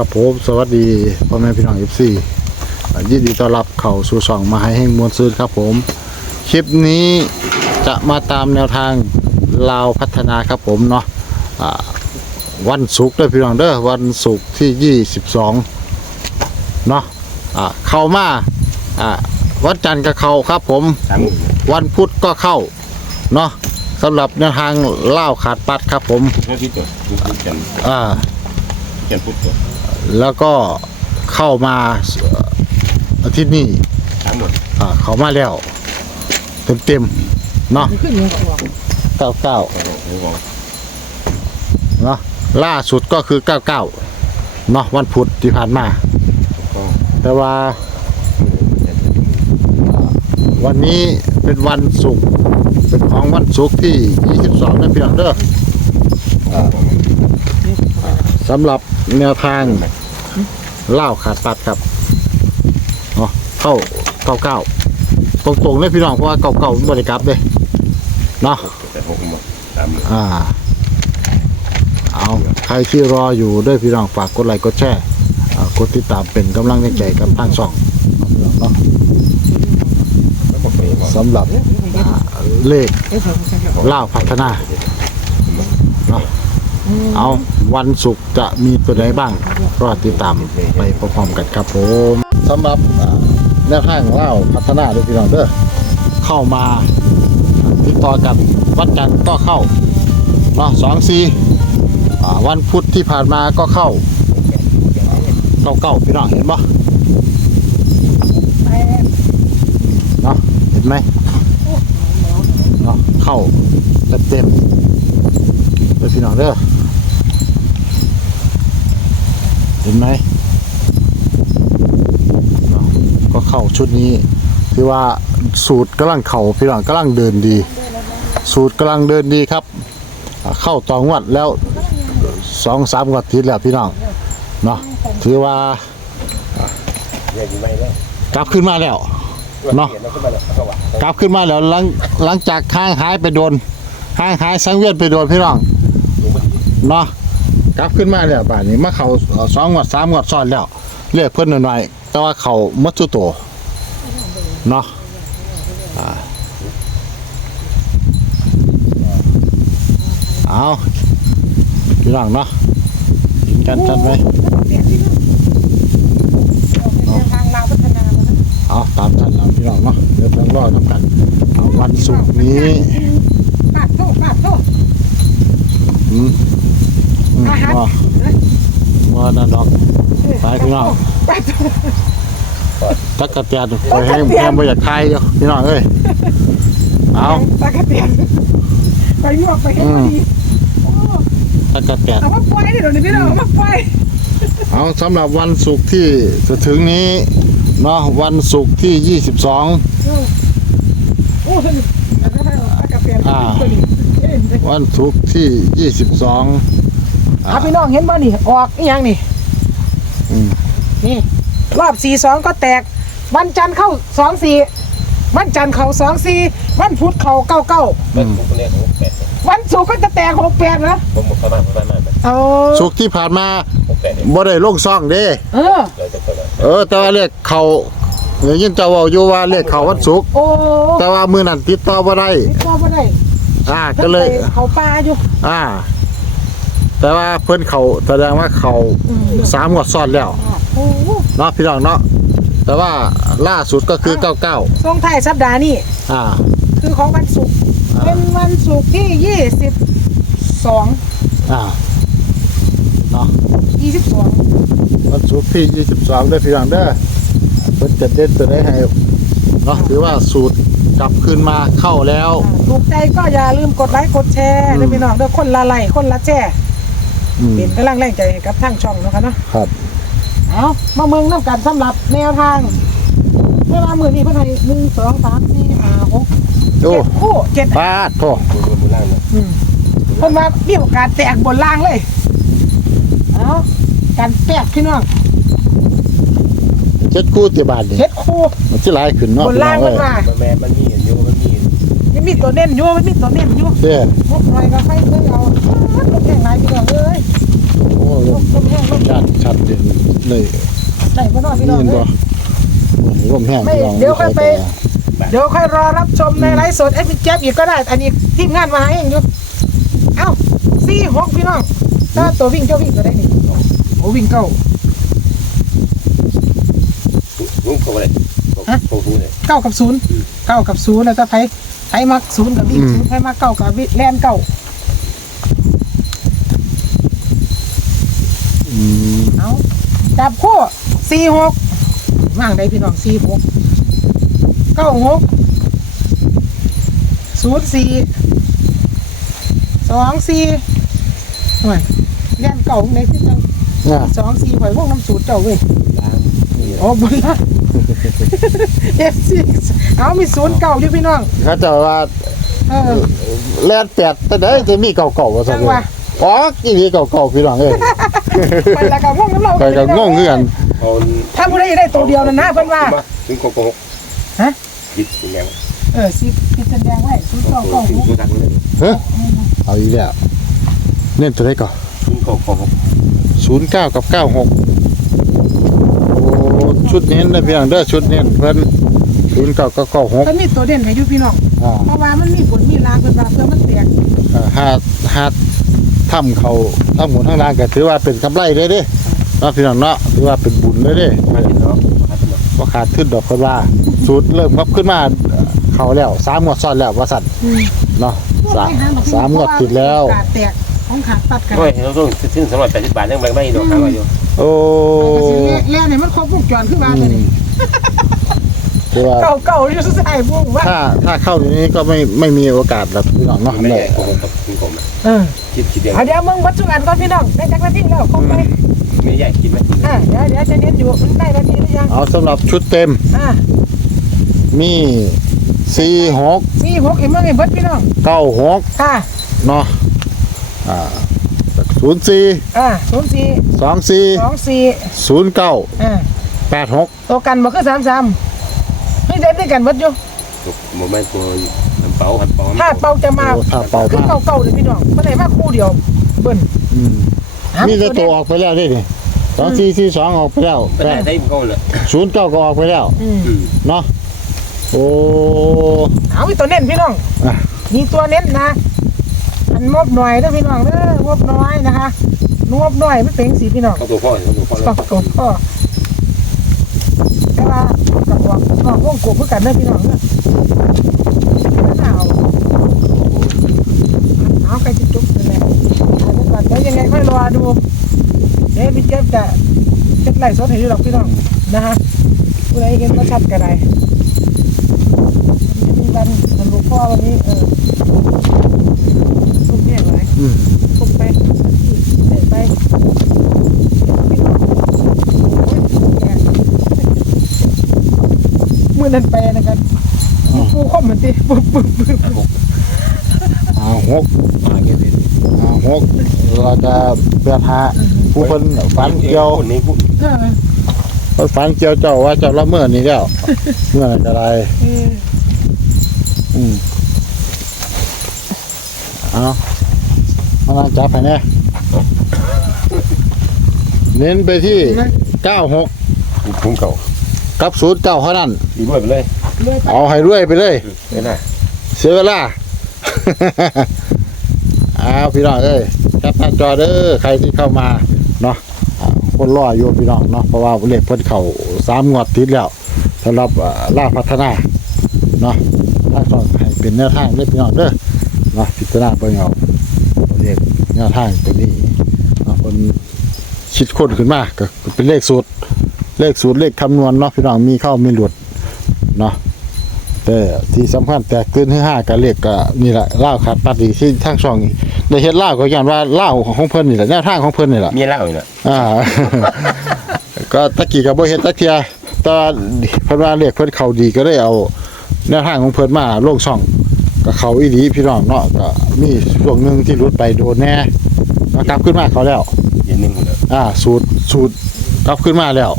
ครับผมสวัสดีพ่อแม่พี่น้องเอฟซียินดีต้อนรับเข้าสู่ช่องมาให้แห่งมวลซื้อครับผม คลิปนี้จะมาตามแนวทางลาวพัฒนาครับผมเนาะอ่าวันศุกร์เด้อพี่น้องเด้อวันศุกร์ที่ 22เนาะอ่าเข้ามาอ่าวันจันทร์ก็เข้าครับผมสามวันพุธก็เข้าเนาะสำหรับแนวทางเล่าวขาดปัดครับผมเท่าที่ตัวพูดกันอ่ากันพูดตัว แล้วก็เข้ามาเอ่ออาทิตย์นี้ทั้งหมดอ่าเข้ามาแล้ว เต็มเต็มๆเนาะขึ้นยังกว่าเก้าเก้าโอ้โหโอ้โหเนาะล่าสุดก็คือเก้าเก้าเนาะวันพุธที่ผ่านมาก็แต่ว่า วันนี้เป็นวันศุกร์เป็นของวันศุกร์ที่ 22นะพี่น้องเด้ออ่า สำหรับแนวทางเล่าวขาดปัดครับเนาะเข้าเก้าเก้าตรงๆเลยพี่น้องเพราะว่าเก้าเก้าบริกรับเลยเนาะแต่หกหมดสามอ่า เอาใครที่รออยู่ด้วยพี่น้องฝากกดไลค์กดแชร์อ่ากดติดตามเป็นกำลังใจกับทางช่องเนาะแล้วก็ไปหมดสำหรับอ่าเลขเอ้ยผมจะล่าวพัฒนาเนาะ เอาวันศุกร์จะมีตัวไหนบ้าง รอติดตามไปพร้อมๆกันครับผมสำหรับอ่าแนวทางล่าพัฒนาด้วยพี่น้องเด้อเข้ามาติดต่อกันวันจันทร์ก็เข้าเนาะสองสี่วันพุธที่ผ่านมาก็เข้าเก้าเก้าพี่น้องเห็นปะเนาะเห็นไหมเนาะเข้าเต็มๆเลยพี่น้องเด้อ เห็นไหมก็เข้าชุดนี้ที่ว่าสูตรกำลังเข่าพี่น้องกำลังเดินดี สูตรกำลังเดินดีครับ เข้าต่องวดแล้วสองสามงวดทิศแล้วพี่น้องเนาะถือว่ากลับขึ้นมาแล้วเนาะก้าวก็ว่ากลับขึ้นมาแล้วหลังหลังจากห้างหายไปโดนห้างหายสังเวียนไปโดนพี่น้องเนาะ กลับขึ้นมาแล้วป่านนี้มาเขาเอ่อสองงวดสามงวดซ้อนแล้วเรียกเพิ่นหน่อยๆแต่ว่าเขามัดสุโตวเนาะอ่าเอาพี่น้องเนาะเห็นกันชัดไหมทางลาวพัฒนาแล้วนะเอาตามทันเราพี่น้องเนาะเดี๋ยวต้องรอทำกันเอาวันศุกร์นี้ ปาดโตปาดโตอืมอืมอา หารว่าว่านั่นดอกไปพี่น้องปาดโตจักกระเตียนไปให้แม่บ่อยากทายอยู่พี่น้องเอ้ยเอาตากระเตียนไปยั่วไปให้พอดีโอ้จักกระเตียนเอามาปล่อยเดี๋ยวนี้พี่น้องเอามาปล่อยเอาสำหรับวันศุกร์ที่จะถึงนี้เนาะวันศุกร์ที่โอ้สนุกแล้วก็ให้ตากระเตียนตัวนี้เอ้ย22วันศุกร์ที่ 22 เอาพี่น้องเห็นบ่นี่ ออกอีหยังนี่ อืมนี่รอบสี่สองก็แตก วันจันทร์เข้าสองสี่วันจันทร์เข้าสองสี่วันพุธเข้าเก้าเก้ามันผมเรียกหกแปดวันศุกร์ก็จะแตกหกแปดนะผมหมดประมาณประมาณนั้นเอาศุกร์ที่ผ่านมาหกแปดเนี่ยบ่ได้ลงซ่องเด้ เออ เราจะเปิดเออ แต่ว่าเลขเขาได้ยินเจ้าเว้าอยู่ว่าเลขเขาวันศุกร์โอ้แต่ว่ามื้อนั้นติดต่อบ่ได้ก็ไม่ได้อ่าก็เลย พิ่นไปเขาปลาอยู่ อ่า แต่ว่าเพิ่นเขาแสดงว่าเขาสามงวดซ้อนแล้วโอ้เนาะพี่น้องเนาะแต่ว่าล่าสุดก็คือ99ช่วงท้ายสัปดาห์นี้อ่า คือของวันศุกร์เป็นวันศุกร์ที่ยี่สิบสองอ่าเนาะยี่สิบสองวันศุกร์ที่22ด้วยพี่น้องเด้อเพิ่นจะเด็ดตัวได้ให้เนาะถือว่าสูตรกลับคืนมาเข้าแล้ว ถูกใจก็อย่าลืมกดไลค์กดแชร์ด้วยพี่น้องเด้อคนละไลค์คนละแชร์อืม เป็นกำลังแรงใจให้กับทางช่องเนาะคะเนาะครับ เอามาเมืองน้ำกันสำหรับแนวทางเวลามือนี้เพื่อนให้หนึ่งสองสามสี่ห้าหกโอ้ เจ็ดคู่เจ็ดปาดโถบุญบุญบุญล่างเนี่ยอืมเพิ่นว่ามีโอกาสแตกบนล่างเลยเอาการแตกพี่น้องเจ็ดคู่ตีบาทนี่เจ็ดคู่มันสิหลายขึ้นเนาะบนพี่น้ล่าองงมัเอ้นยมามันแม่มันมีเห็นอยู่มันมีมันมีตัวเน้นอยู่มันมีตัวเน้นอยู่เด้อมกหน่อยก็ใครเคยเอาตัวแข่งไหน พี่น้องเอ้ยโอ้ลลมมลมแห้งลมชัดชัดเด่นเลยไหนบ่นอนพี่นี่น้องเห็นเอ้บ่ยโอ้โหลมแห้งไม่พี่น้องเดี๋ยวค่อยไป เดี๋ยวค่อยรอรับชมในไลฟ์สดเอฟแจ๊บอีกก็ได้ อันนี้ทีมงานมาให้เองอยู่เอ้าสี่หกพี่น้องถ้าตัววิ่งเจ้าวิ่งก็ได้นี่โอ้วิ่งเก้า ลุงโทรเลยโทรพูดเลยเก้ากับศูนย์เก้ากับศูนย์แล้วถ้าไผไผมักศูนย์กับวิ่งศูนย์ไผมักเก้ากับวิ่งแล่นเก้า อืม เอาจับคู่สี่หกว่างได้พี่น้องสี่หกเก้าหกศูนย์สี่สองสี่หน่วยแล่นเก้าในที่จังน่ะสองสี่หอยวงน้ำสูตรเจ้าเว้ยล้างนี่โอ้บุญละเอฟซีเอามีศูนย์เก่าอยู่พี่น้องเขาเจะว่าเออแลนแปดแต่ได้จะมีเก่าๆว่าซั่นจังเลวะย อ๋ออีนี่เก่าๆพี่น้องเอ้ยไปแล้วก็ง่วงน้ำเราไปก็งงคือกันเอาถ้าผู้ใดได้ตัวเดียวนะนะเพิ่นว่า ถึงโกโก้ฮะ ยิดสีแดงเออสิพิจารณาไว้ศูนย์โกเก้าโก้เก้าถึงหกตัวดังเลยเฮ้ยเอาอีกแล้วเน้นตัวไหนก่อนถึงโกโก้ศูนย์เก้ากับเก้าหกโอ้ชุดเน้นนะพี่น้องเด้อชุดเน้นเพิ่นศูนย์เก้ากับเก้าหกเพิ่นมีตัวเด่นให้อยู่พี่น้องอ่าเพราะว่ามันมีผลมีรางเพิ่นว่าเพื่อมันแตกอ่าหาหา ถ้ำเขาถ้ำหมุนทั้งล่างก็ถือว่าเป็นกำไรเด้เด้เนาะพี่น้องเนาะถือว่าเป็นบุญเลยเด้มาเห็นเนาะมาเห็นเนาะว่าขาดขึ้นดอกเพิ่นว่าสูตรเริ่มงับขึ้นมาเขาแล้วสามงวดซ้อนแล้วว่าสั่นเนาะสามสามงวดติดแล้วขาดแตกของขาดตัดกันโอ้ยเราต้องถึงสองร้อยแปดสิบบาทยังไม่ไม่ดอกหาว่าอยู่โอ้ก็สิแล่เนี่ยมันครบวงจรขึ้นมาเลยนี่ถือว่าเก่าเก่าอยู่ใส่พวกว่าถ้าถ้าเข้าในนี้ก็ไม่ไม่มีโอกาสแบบพี่น้องเนาะไม่เลได้ยโกโก้กับถึงโกโก้ เออคิดคิดเดียวเอาเดี๋ยวมึงวัดจุกันก่อนพี่น้องได้จักนาทีแล้วคงไปไม่ใหญ่คิดไหมอ่าเดี๋ยวเดี๋ยวจะเน้นอยู่มันได้นาทีหรือยังเอาสำหรับชุดเต็มอ่ามีสี่หกสี่หกเห็นมั้งไอ้เบิดพี่น้องเก้าหกค่ะเนาะอ่าศูนย์สี่อ่าศูนย์สี่สองสี่สองสี่ศูนย์เก้าอ่าแปดหกตัวกันบ่คือสามสามเฮ้ยเด็ดด้วยกันเบิดอยู่โมเมนต์ตัวหัน เป๋าหันเป๋าถ้าเป่าจะมาโอ้ถ้าเป่าคือมาเก่าเก่าเลยพี่น้องเมื่อไหร่มาคู่เดียวเบิ้ลอืมหามีแต่เด็ตัวดออกไปแล้วดิสองสี่สี่สองออกไปแล้วไม่ได้ใช้โกเลยศูนย์เก้าก็ออกไปแล้ว อืมเนาะโอ้ เอาอีกตัวเน้นพี่น้องอะ มีตัวเน้นนะอันมอบหน่อยเด้อพี่น้องเด้อมอบน้อยนะคะนวบหน่อยไม่เป็นสีพี่น้อง เขาตัวพ่อเขาตัวพ่อปากกบก็แต่ว่ากับวงนอกวงกบเพื่อกันเด้อพี่น้องเด้อหนาวหนาวใกล้จะจุกเลยแหละเอาไปก่อนเดี๋ยวยังไงค่อยรอดูเดี๋ยวพี่เจี๊ยบจะเช็ดไล่สดให้ดูหรอกพี่น้องนะฮะผู้ใดเห็นก็ชัดกันได้มีวันมันรู้พ่อวันนี้เออลูกแย่เลยอืมทุบไปเตะไปมือนั่นไปนะครับปูข้อมเหมือนตีปุ๊บปุ๊บปุ๊บอ่า หกอ่าหกเราจะเปลี่ยนหาผู้คนฝันเกี่ยวคนนี้พูดเออเพิ่นฝันเกี่ยวเจ้าว่าเจ้าละเมิดนี่แล้วเมื่อไหร่ก็ได้เอออืมเอาเอาล่ะจับไปเนี่ยเน้นไปที่เก้าหกถุงเก่ากับศูนย์เก้าเท่านั้นดีด้วยไปเลยเลื่อยไปเอาให้รวยไปเลยเนี่ยนะเสียเวลา อ้าวพี่น้องเอ้ยแคปหน้าจอเด้อใครที่เข้ามาเนาะคนรออยู่พี่น้องเนาะเพราะว่าเลขเพิ่นเข้าสามงวดติดแล้วสำหรับล่าพัฒนาเนาะถ้าต้องให้เป็นแนวทางเด้อพี่น้องเด้อเนาะพิจารณาเบิ่งเอาเลขแนวทางตัวนี้เนาะเพิ่นคิดค้นขึ้นมาก็เป็นเลขสูตร เลขสูตรเลขคำนวณเนาะพี่น้องมีเข้ามีหลุดเนาะ แต่ที่สำคัญแต่ขึ้นที่ห้ากับเลขก็นี่แหละเล่าวขาดปัดอีกที่ทางช่องได้เฮ็ดเล่าวก็ย้อนว่าเล่าวของเพิ่นนี่แหละแนวทางของเพิ่นนี่แหละ มีเหล้าอยู่น่ะอ่า ก็ตะกี้ก็บ่เฮ็ดตะเทียแต่ว่าเพิ่นว่าเลขเพิ่นเข้าดีก็เลยเอาแนวทางของเพิ่นมาลงช่องก็เข้าอีหลีพี่น้องเนาะก็มีช่วงหนึงที่หลุดไปโดนแน่ก็กลับขึ้นมาเขาแล้ว เย็นนึงเลยอ่า สูตรสูตรกลับขึ้นมาแล้ว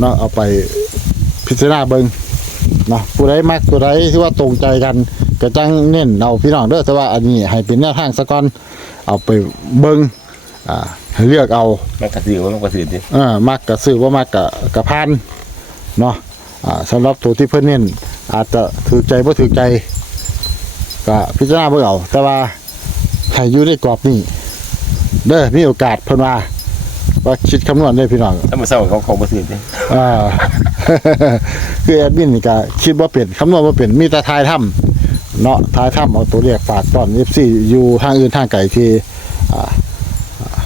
เนาะเอาไปพิจารณาเบิงเนาะผู้ใดมักตัวใดที่ว่าตรงใจกันก็จังเน้นเอาพี่น้องเด้อแต่ว่าอันนี้ให้เป็นแนวทางสะก่อนเอาไปเบิงอ่าให้เลือกเอามันกระสือมันกระสือดิเออมักกะซื้อว่ามากกะกะพันเนาะอ่าสำหรับตัวที่เพิ่นเน้นอาจจะถือใจบ่ถือใจก็พิจารณาเบิ่งเอาแต่ว่าให้อยู่ในกรอบนี้เด้อมีโอกาสเพิ่นว่า ว่าคิดคำนวณได้พี่น้องถ้ามาเศร้าเขาเขากระสือดิอ่า คือแอดมินนี่ก็คิดว่าเป็นคำนวณว่าเป็นมีแต่ทายถ้ำเนาะทายถ้ำเอาตัวเลขฝากตอน FC อยู่ทางอื่นทางไกลที่อ่าอ่า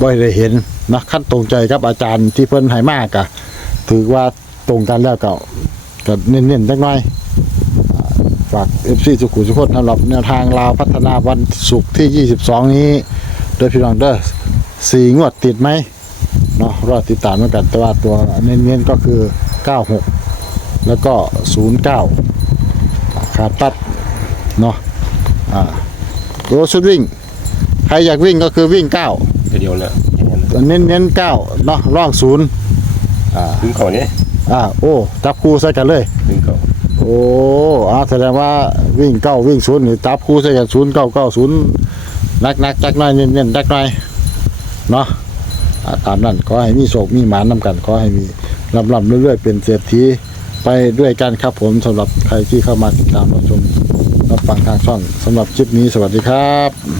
บ่ได้เห็นนะขั้นตรงใจกับอาจารย์ที่เพิ่นให้มากอะถือว่าตรงกันแล้วก็ก็เน้นๆจักหน่อยอ่าฝาก FC สุขุมสุขนสำหรับแนวทางลาวพัฒนาวันศุกร์ที่ 22 นี้โดยพี่น้องเด้อ สี่งวดติดไหมเนาะรอติดตามเหมือนกันแต่ว่าตัวเน้นๆก็คือ 96 แล้วก็ 09 ขาดตัดเนาะอ่าตัวชุดวิ่ง ใครอยากวิ่งก็คือวิ่ง 9 ตัวเดียวเลยแค่นั้นนะเน้นเน้นๆ9เนาะร่องศูนย์อ่าถึงเขาเนี่ยอ่าโอ้จับคู่ใส่กันเลยถึงเขาโอ้อาแสดงว่าวิ่งเก้าวิ่งศูนย์นี่จับคู่ใส่กันศูนย์เก้าเก้าศูนย์นักนักจักหน้อยเน้นเน้นจักหน้อย เนาะอ่าตามนั้นขอให้มีโศกมีหมานนำกันขอให้มีลำลำเรื่อยๆเป็นเศรษฐีไปด้วยกันครับผมสำหรับใครที่เข้ามาติดตามรับชมรับฟังทางช่องสำหรับคลิปนี้สวัสดีครับ